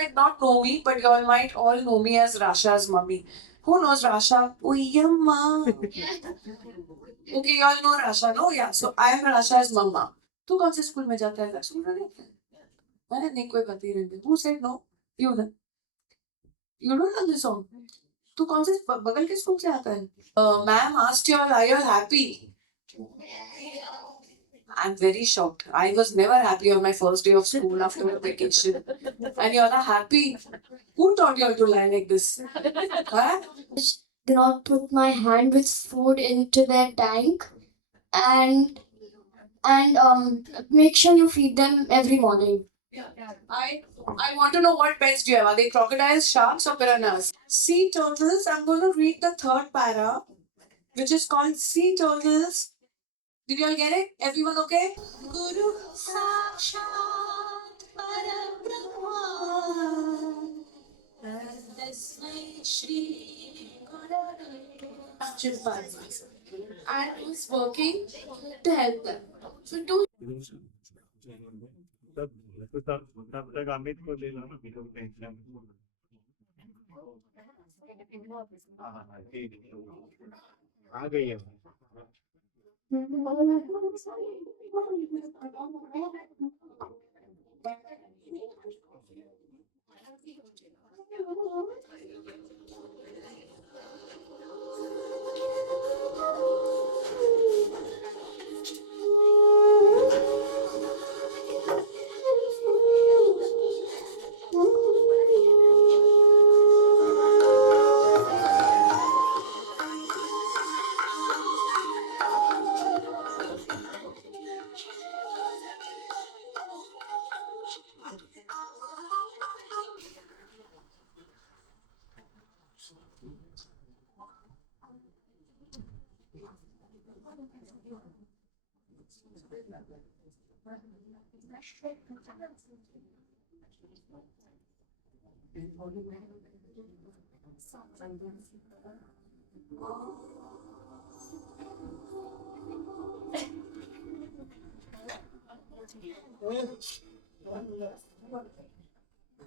might not know me, but you all might all know me as Rasha's mummy. Who knows Rasha? Uyamma. Okay, you all know Rasha, no? Yeah. So I am Rasha's mama. तू कौन से school में जाता है? School में नहीं? मैंने नहीं कोई पति रहते. Who said no? You know. You don't know this song. तू कौन से बगल के स्कूल से आता है? Ma'am asked you all, are you all happy? I'm very shocked. I was never happy on my first day of school after a vacation. And you all are happy. Who taught you all to lie like this? Huh? Do not put my hand with food into their tank and make sure you feed them every morning. I want to know what pets do you have. Are they crocodiles, sharks, or piranhas? Sea turtles. I'm going to read the third para, which is called Sea Turtles. Did you all get it? Everyone okay? Guru Sakshat Parabrahma Tasmai Shri Gurave and he's working to help them. So do तब तक अमित को ले लो ना video tension हाँ ठीक आ गई है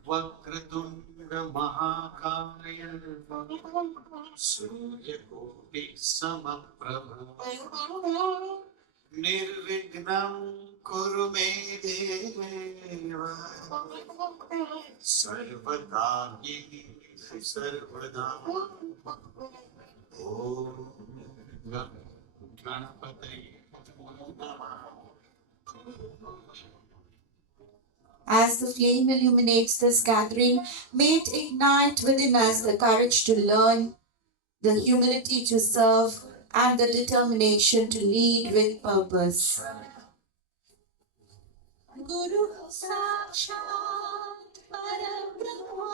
वक्रतुंड महाकाय सूर्यकोटि समप्रभ निर्विघ्नं कुरु मे देव सर्वकार्येषु सर्वदा ओम गणपतये नमः. As the flame illuminates this gathering, may it ignite within us the courage to learn, the humility to serve, and the determination to lead with purpose. Guru Sakshat Parabrahma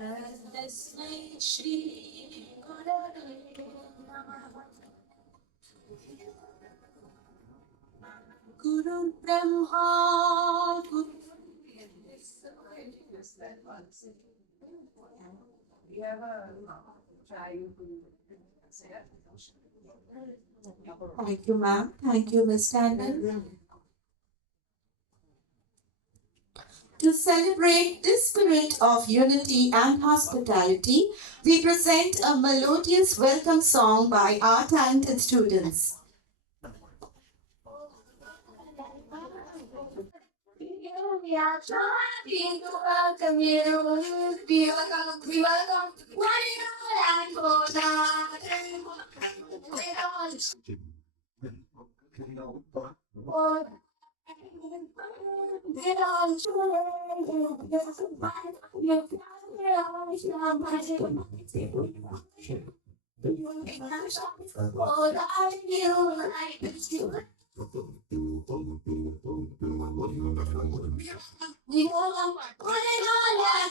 Tasmai Shri Gurave Namah. Guru Brahma Guru Thank you, ma'am. Thank you, Ms. Tandon. To celebrate this spirit of unity and hospitality, we present a melodious welcome song by our talented students. We are trying to welcome you. We welcome. What is that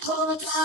for that?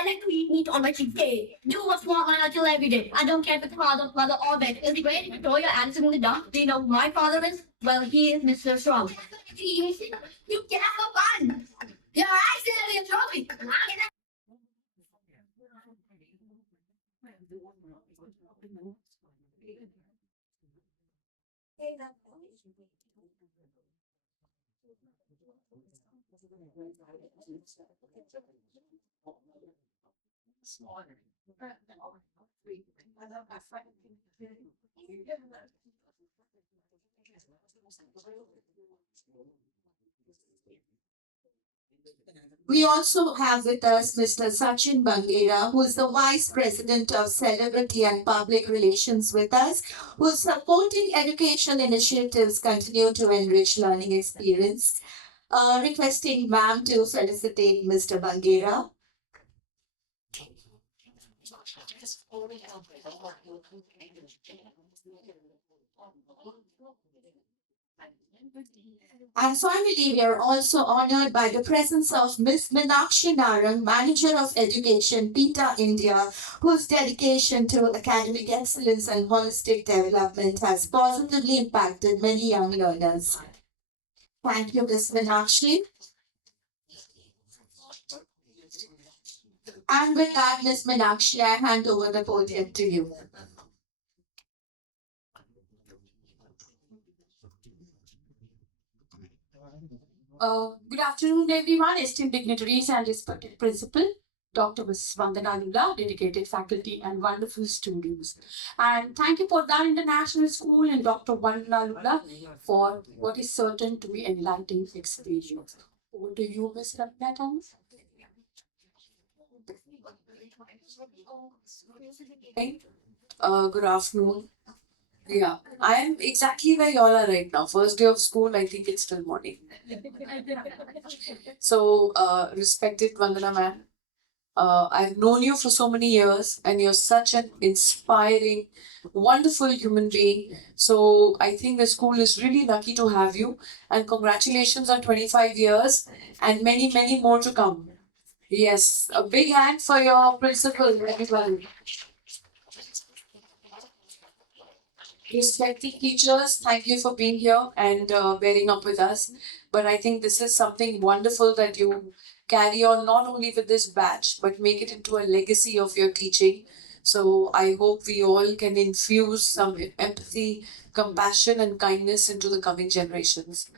I like to eat meat on my cheat day. Do what's want my until every day. I don't care if it's father, mother, or bed. Is the great Victoria Addison in the dump? Do you know who my father is? Well, he is Mr. Strong. You can have fun. You're accidentally a trophy. We also have with us Mr. Sachin Bangera, who is the Vice President of Celebrity and Public Relations with us, who is supporting education initiatives continue to enrich learning experience. Requesting ma'am to felicitate Mr. Bangera. And finally, we are also honored by the presence of Ms. Meenakshi Narang, Manager of Education, PETA India, whose dedication to academic excellence and holistic development has positively impacted many young learners. Thank you, Ms. Meenakshi. And with that, Ms. Meenakshi, I hand over the podium to you. Good afternoon, everyone, esteemed dignitaries and respected principal, Dr. Ms. Vandana Lula, dedicated faculty and wonderful students. And thank you for that International School and Dr. Vandana Lula for what is certain to be enlightening experience. Over to you, Ms. Ravina Thomas. Good afternoon. Yeah, I am exactly where y'all are right now. First day of school, I think it's still morning. So, respected Vandana ma'am, I've known you for so many years and you're such an inspiring, wonderful human being. So, I think the school is really lucky to have you. And congratulations on 25 years and many, many more to come. Yes, a big hand for your principal, everybody. Respected teachers, thank you for being here and bearing up with us. But I think this is something wonderful that you carry on not only with this batch, but make it into a legacy of your teaching. So I hope we all can infuse some empathy, compassion, and kindness into the coming generations.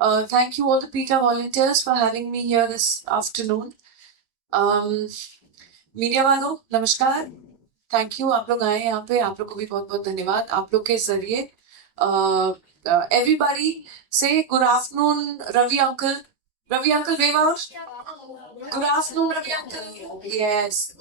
Thank you all the PETA volunteers for having me here this afternoon. Media वालों नमस्कार. Thank you, आप लोग आए यहाँ पे, आप लोग को भी बहुत बहुत धन्यवाद. आप लोग के जरिए everybody say good afternoon, Ravi uncle. Ravi uncle, wave out. Good afternoon, Ravi uncle. Yes.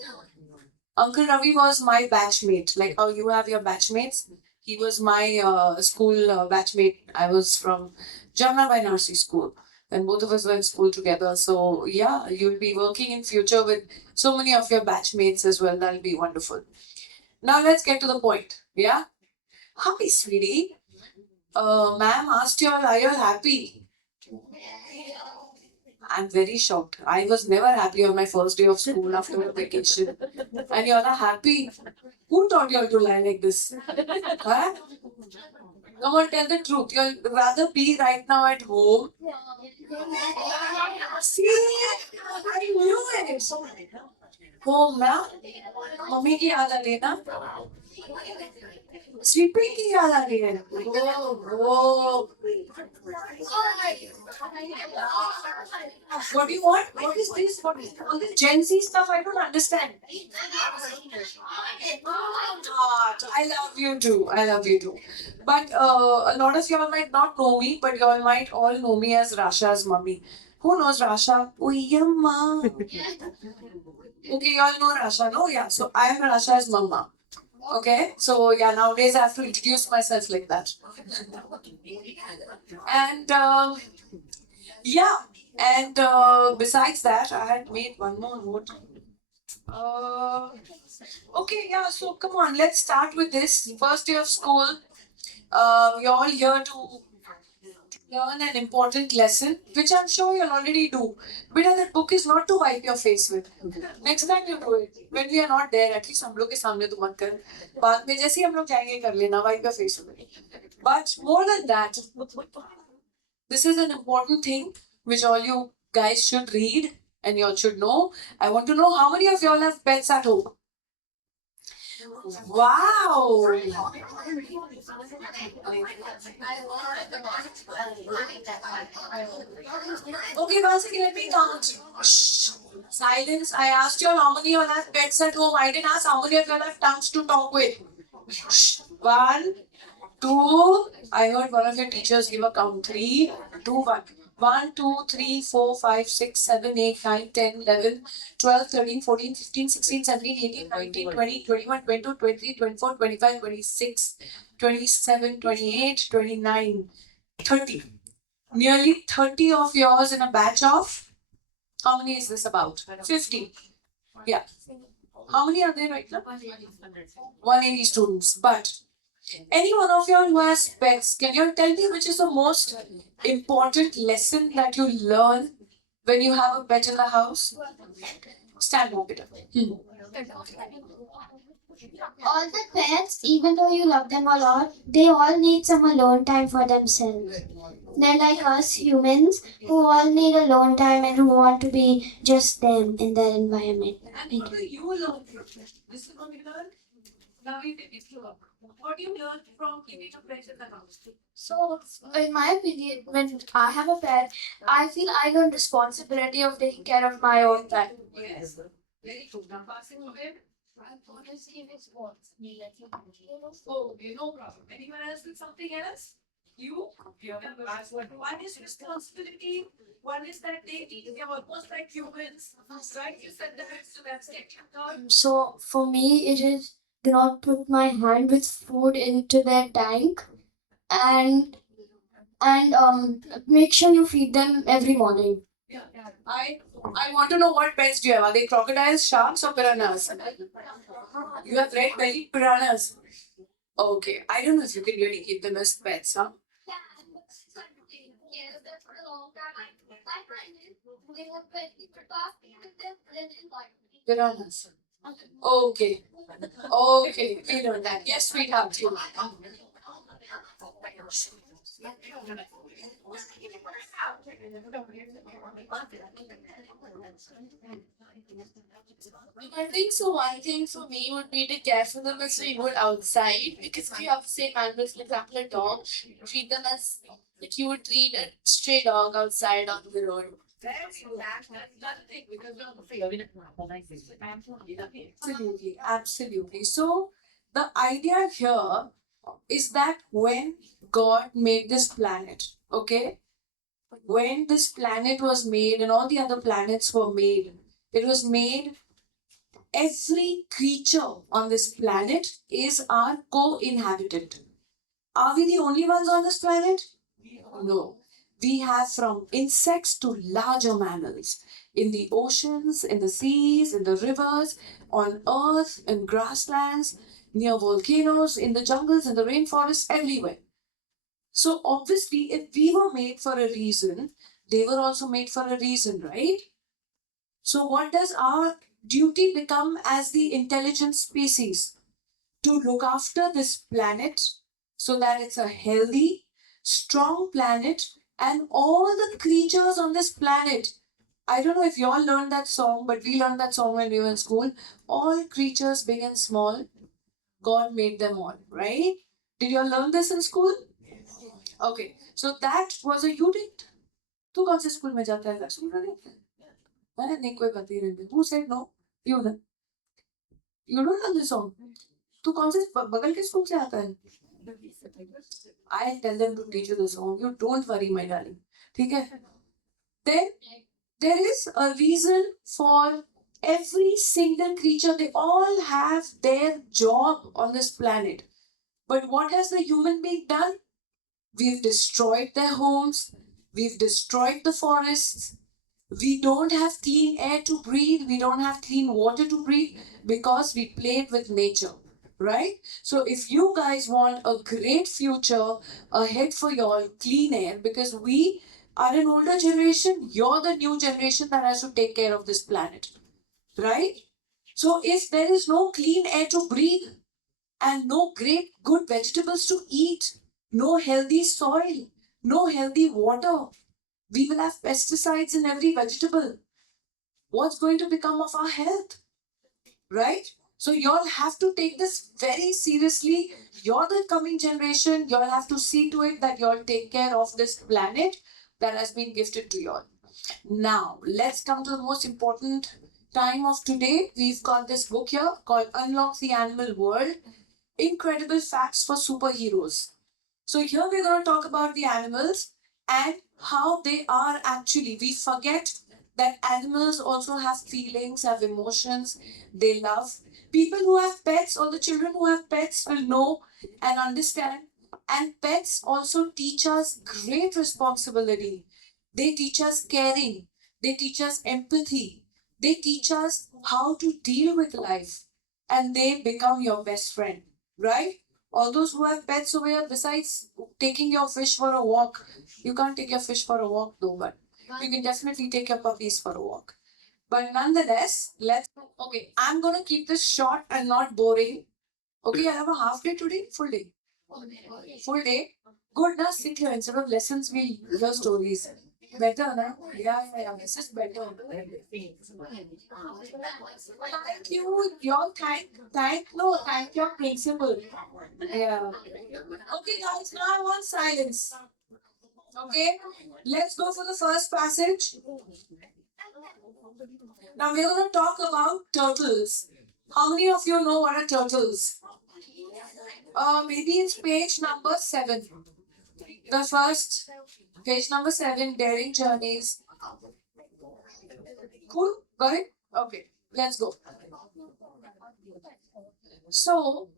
Uncle Ravi was my batchmate, like how you have your batchmates. He was my school batchmate. I was from Jamnabai Nursery School, and both of us were in school together. So yeah, you'll be working in future with so many of your batchmates as well. That'll be wonderful. Now let's get to the point. Yeah. Hi, sweetie. Ma'am asked you all, are you all happy? I'm very shocked. I was never happy on my first day of school after a vacation. And you all are happy. Who taught you all to lie like this? Huh? Come on, tell the truth. You'll rather be right now at home. See, I knew it. Home ना mummy की याद आ रही है ना sleeping की याद आ रही है oh. What do you want? What is this? What is all this Gen Z stuff? I don't understand. I love you too. I love you too. But a lot of y'all might not know me, but y'all might all know me as Rasha's mummy. Who knows Rasha? Uyamma. Okay, y'all know Rasha, no? Yeah, so I am Rasha's mama. Okay, so yeah, nowadays I have to introduce myself like that. And yeah, and besides that, I had made one more note. Okay, yeah, so come on, let's start with this. First day of school. You're all here to learn an important lesson, which I'm sure you'll already do. But that book is not to wipe your face with. Next time you do it. When we are not there, at least हम लोग के सामने तो मत कर. बाद में जैसे ही हम लोग जाएंगे कर लेना, wipe your face with it. But more than that, this is an important thing which all you guys should read and you all should know. I want to know how many of you all have pets at home. Wow! Okay, once again, let me count. Shh. Silence. I asked you all how many of you all have pets at home. I didn't ask how many of you all have tongues to talk with. Shh. 1, 2. I heard one of your teachers give a count. 3, 2, 1. 1, 2, 3, 4, 5, 6, 7, 8, 9, 10, 11, 12, 13, 14, 15, 16, 17, 18, 19, 20, 21, 22, 23, 24, 25, 26, 27, 28, 29, 30. Nearly 30 of yours in a batch of, how many is this about? 50. Yeah. How many are there right now? 180 students. But any one of you all who has pets, can you tell me which is the most important lesson that you learn when you have a pet in the house? Stand up, Peter. All the pets, even though you love them a lot, they all need some alone time for themselves. They're like us humans who all need alone time and who want to be just them in their environment. And what do you learn from it? This is what you learned? Now you can look. What do you learn from keeping a pet in the house? So, in my opinion, when I have a pet, I feel I learn responsibility of taking care of my own pet. Yes. Very good. Now passing away. Oh, okay, no problem. Anyone else with something else? You? One is responsibility. One is that they're almost like humans. Right? You said that. So that's it. Third. So, for me, it is do not put my hand with food into their tank and make sure you feed them every morning. Yeah. I want to know what pets do you have? Are they crocodiles, sharks, or piranhas? You have red belly piranhas. Okay. I don't know if you can really keep them as pets, huh? Piranhas. Okay. Okay. We know that. Yes, sweetheart. I think so. One thing for me would be to care for them as we would outside, because if you have the same animals, for example, a dog, treat them as like you would treat a stray dog outside on the road. Absolutely, absolutely. So the idea here is that when God made this planet, okay, when this planet was made and all the other planets were made, it was made. Every creature on this planet is our co-inhabitant. Are we the only ones on this planet? No. We have from insects to larger mammals in the oceans, in the seas, in the rivers, on earth, in grasslands, near volcanoes, in the jungles, in the rainforests, everywhere. So obviously, if we were made for a reason, they were also made for a reason, right? So what does our duty become as the intelligent species? To look after this planet so that it's a healthy, strong planet, and all the creatures on this planet. I don't know if you all learned that song, but we learned that song when we were in school. All creatures, big and small, God made them all, right? Did you all learn this in school? Okay, so that was a unit. तू कौन से school में जाता है? School में मैंने नहीं कोई पता ही नहीं. Who said no? You know. You don't know this song. तू कौन से बगल के स्कूल से आता है? I tell them to teach you the song. You don't worry, my darling. ठीक है? Then there is a reason for every single creature. They all have their job on this planet. But what has the human being done? We've destroyed their homes. We've destroyed the forests. We don't have clean air to breathe. We don't have clean water to breathe because we played with nature. right? So if you guys want a great future ahead for your clean air, because we are an older generation, you're the new generation that has to take care of this planet, right? So if there is no clean air to breathe and no great good vegetables to eat, no healthy soil, no healthy water, we will have pesticides in every vegetable. What's going to become of our health? Right? So y'all have to take this very seriously. You're the coming generation. Y'all have to see to it that y'all take care of this planet that has been gifted to y'all. Now, let's come to the most important time of today. We've got this book here called Unlock the Animal World: Incredible Facts for Superheroes. So here we're going to talk about the animals and how they are actually. We forget that animals also have feelings, have emotions, they love. People who have pets or the children who have pets will know and understand. And pets also teach us great responsibility. They teach us caring. They teach us empathy. They teach us how to deal with life. And they become your best friend, right? All those who have pets over here, besides taking your fish for a walk, you can't take your fish for a walk though, but you can definitely take your puppies for a walk. But nonetheless, okay, I'm gonna keep this short and not boring. Okay, I have a half day today, full day. Full day. Good, now sit here instead of lessons, we hear stories. Better, na? Yeah, this is better. Thank you, thank your principal. Yeah. Okay, guys, now I want silence. Okay, let's go for the first passage. Now we're going to talk about turtles. How many of you know what are turtles? Maybe it's page number 7. The first, page number 7, Daring Journeys. Cool? Got it? Okay, let's go. So,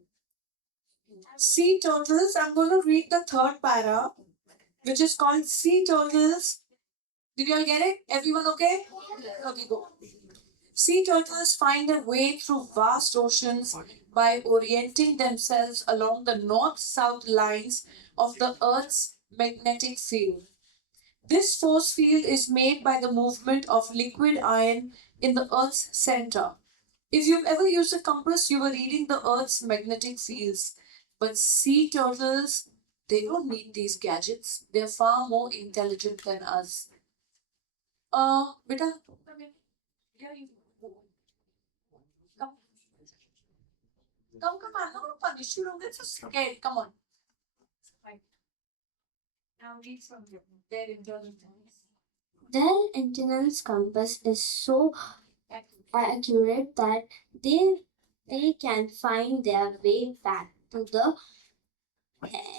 sea turtles, I'm going to read the third para, which is called Sea Turtles. Did you all get it? Everyone okay? Okay, go. Sea turtles find their way through vast oceans by orienting themselves along the north-south lines of the Earth's magnetic field. This force field is made by the movement of liquid iron in the Earth's center. If you've ever used a compass, you were reading the Earth's magnetic fields. But sea turtles, they don't need these gadgets. They're far more intelligent than us. Beta, come here. Here you go. Come. Come, I'm not gonna punish you. Don't get so scared. Come on. Fine. Now read from here. Their internal things. Their internal compass is so accurate that they can find their way back to the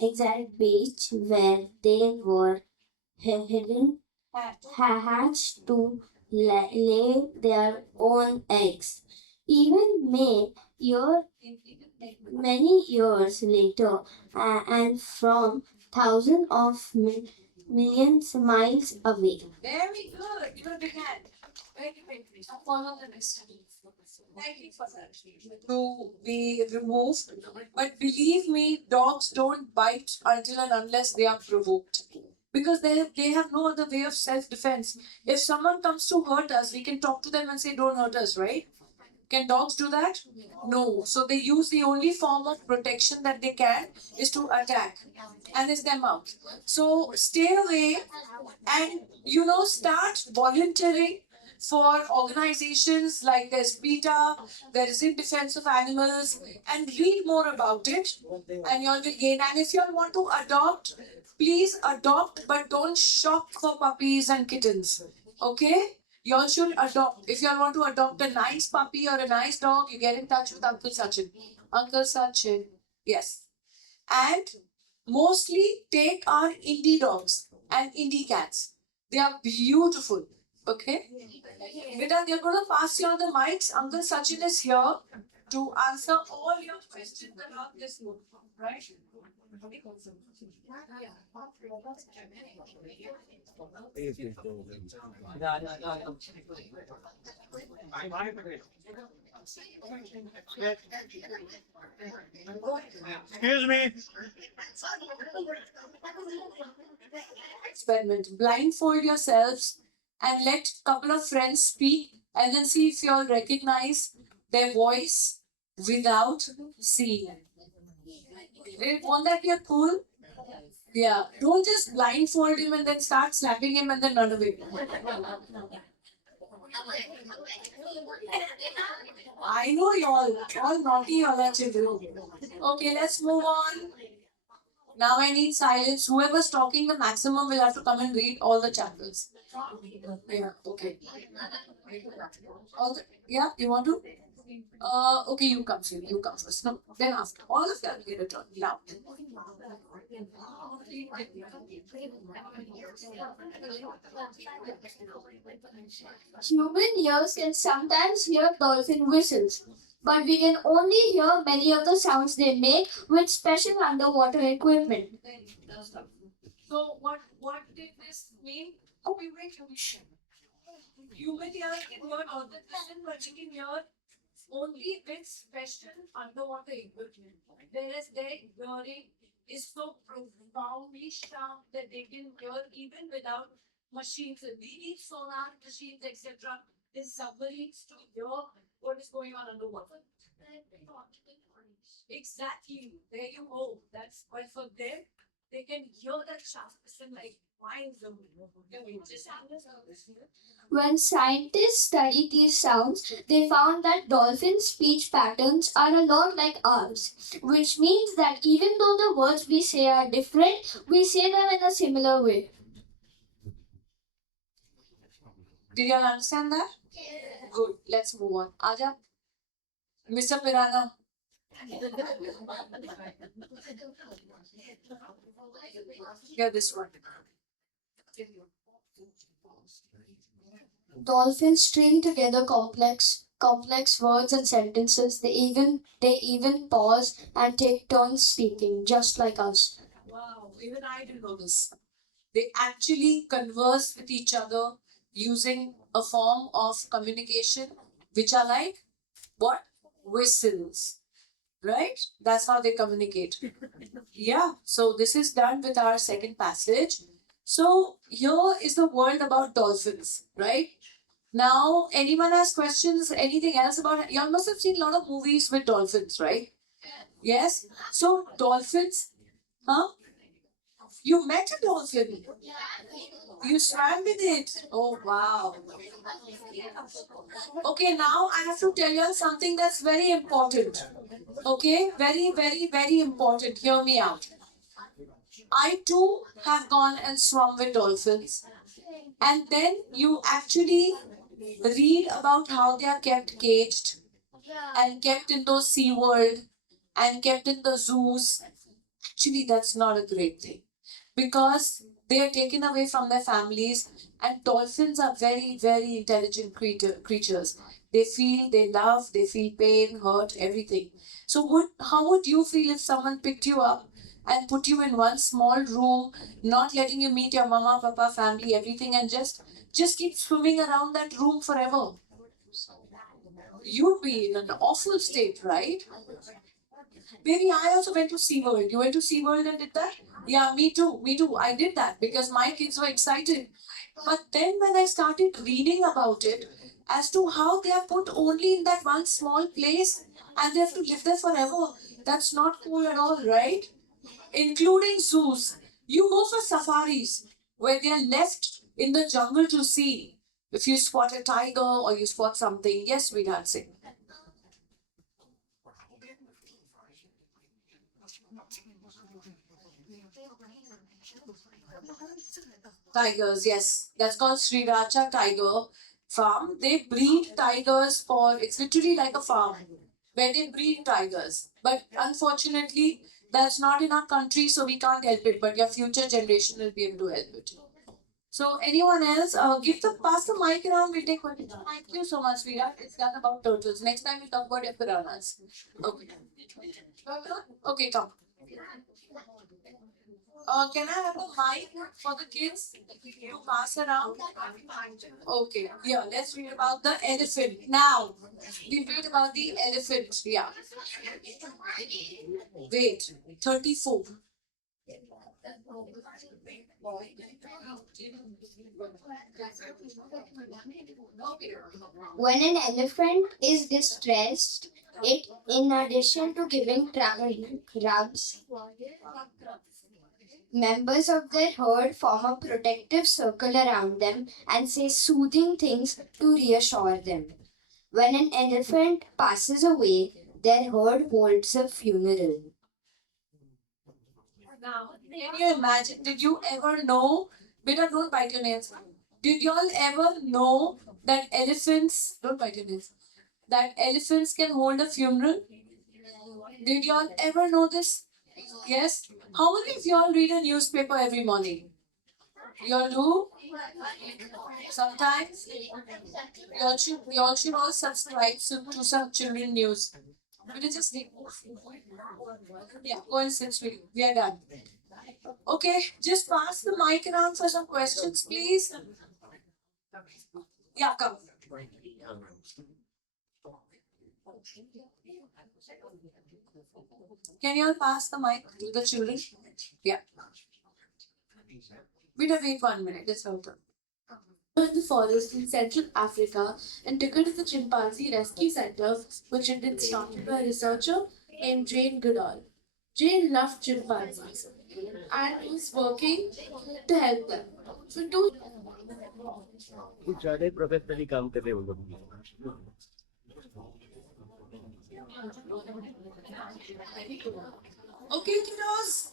exact beach where they were hidden, hatched to lay their own eggs. Even many years later, and from thousands of millions miles away. Very good. Give a big hand. Very good. Follow the rest. Thank you for that. To be removed. But believe me, dogs don't bite until and unless they are provoked. Because they have no other way of self defense. If someone comes to hurt us, we can talk to them and say, don't hurt us, right? Can dogs do that? No. So they use the only form of protection that they can is to attack. And it's their mouth. So stay away and start volunteering for organizations like there's PETA, there is In Defense of Animals, and read more about it and y'all will gain. And if y'all want to adopt, please adopt, but don't shop for puppies and kittens. Okay? Y'all should adopt. If y'all want to adopt a nice puppy or a nice dog, you get in touch with Uncle Sachin. Uncle Sachin. Yes. And mostly take our indie dogs and indie cats. They are beautiful. Okay? Beta, they're going to pass you on the mics. Uncle Sachin is here to answer all your questions about this book. Right? Excuse me. Experiment. Blindfold yourselves and let couple of friends speak and then see if you all recognize their voice without seeing. Won't that be a cool? Yeah. Don't just blindfold him and then start slapping him and then run away. I know y'all naughty, y'all are children. Okay, let's move on. Now I need silence. Whoever's talking the maximum will have to come and read all the chapters. Yeah, okay. Yeah, you want to? Okay, you come first. You come first. No, then after. All of them get a turn. Now. Human ears can sometimes hear dolphin whistles, but we can only hear many of the sounds they make with special underwater equipment. So what did this mean? Oh, we wait. Human ear can hear all the time, but you can hear only with special underwater equipment. Whereas their hearing is so profoundly sharp that they can hear even without machines. We need sonar machines, etc. in submarines to hear what is going on underwater. Exactly. There you go. That's why for them, they can hear that sharp listen like miles away. When scientists studied these sounds, they found that dolphin speech patterns are a lot like ours, which means that even though the words we say are different, we say them in a similar way. Did you all understand that? Good. Let's move on. Aja, Mr. Piranha. Get this one. Dolphins string together complex words and sentences. They even pause and take turns speaking, just like us. Wow, even I didn't know this. They actually converse with each other using a form of communication which are like what? Whistles. Right? That's how they communicate. Yeah, so this is done with our second passage. So here is the world about dolphins, right? Now, anyone has questions, anything else about it? Y'all must have seen a lot of movies with dolphins, right? Yes? So dolphins, huh? You met a dolphin. You swam with it. Oh wow. Okay, now I have to tell you something that's very important. Okay, very, very, very important. Hear me out. I too have gone and swum with dolphins. And then you actually read about how they are kept caged and kept in those sea world and kept in the zoos. Actually, that's not a great thing because they are taken away from their families, and dolphins are very, very intelligent creatures. They feel, they love, they feel pain, hurt, everything. So how would you feel if someone picked you up and put you in one small room, not letting you meet your mama, papa, family, everything, and just keep swimming around that room forever? You'd be in an awful state, right? Maybe I also went to SeaWorld. You went to SeaWorld and did that? Yeah, me too. Me too. I did that because my kids were excited. But then when I started reading about it, as to how they are put only in that one small place and they have to live there forever, that's not cool at all, right? Including zoos. You go for safaris where they are left in the jungle to see. If you spot a tiger or you spot something, yes, we can't say. Tigers, yes. That's called Sriracha Tiger Farm. They breed tigers for, it's literally like a farm where they breed tigers. But unfortunately, that's not in our country, so we can't help it. But your future generation will be able to help it. So anyone else, pass the mic around, we'll take one. Thank you so much, Virat. It's done about turtles. Next time we'll talk about your piranhas. Okay. Okay, come. Can I have a mic for the kids to pass around? Okay, here, let's read about the elephant. Now, we read about the elephant. Yeah. Wait, 34. When an elephant is distressed, it, in addition to giving rubs, members of their herd form a protective circle around them and say soothing things to reassure them. When an elephant passes away, their herd holds a funeral. Now, can you imagine? Did you ever know? Beta, don't bite your nails. Did y'all ever know that elephants, don't bite your nails, that elephants can hold a funeral? Did y'all ever know this? Yes? How many of y'all read a newspaper every morning? Y'all do? Sometimes? Y'all should all subscribe to some children news. But it's just, yeah, go and sit straight. We are done. Okay, just pass the mic around for some questions, please. Yeah, come. Can you all pass the mic to the children? Yeah. Wait 1 minute, it's all done. In the forest in Central Africa and took it to the Chimpanzee Rescue Center, which had been started by a researcher named Jane Goodall. Jane loved chimpanzees and was working to help them. For 2 कुछ ज्यादा ही professionally काम कर रहे हैं वो लोग Okay, kiddos,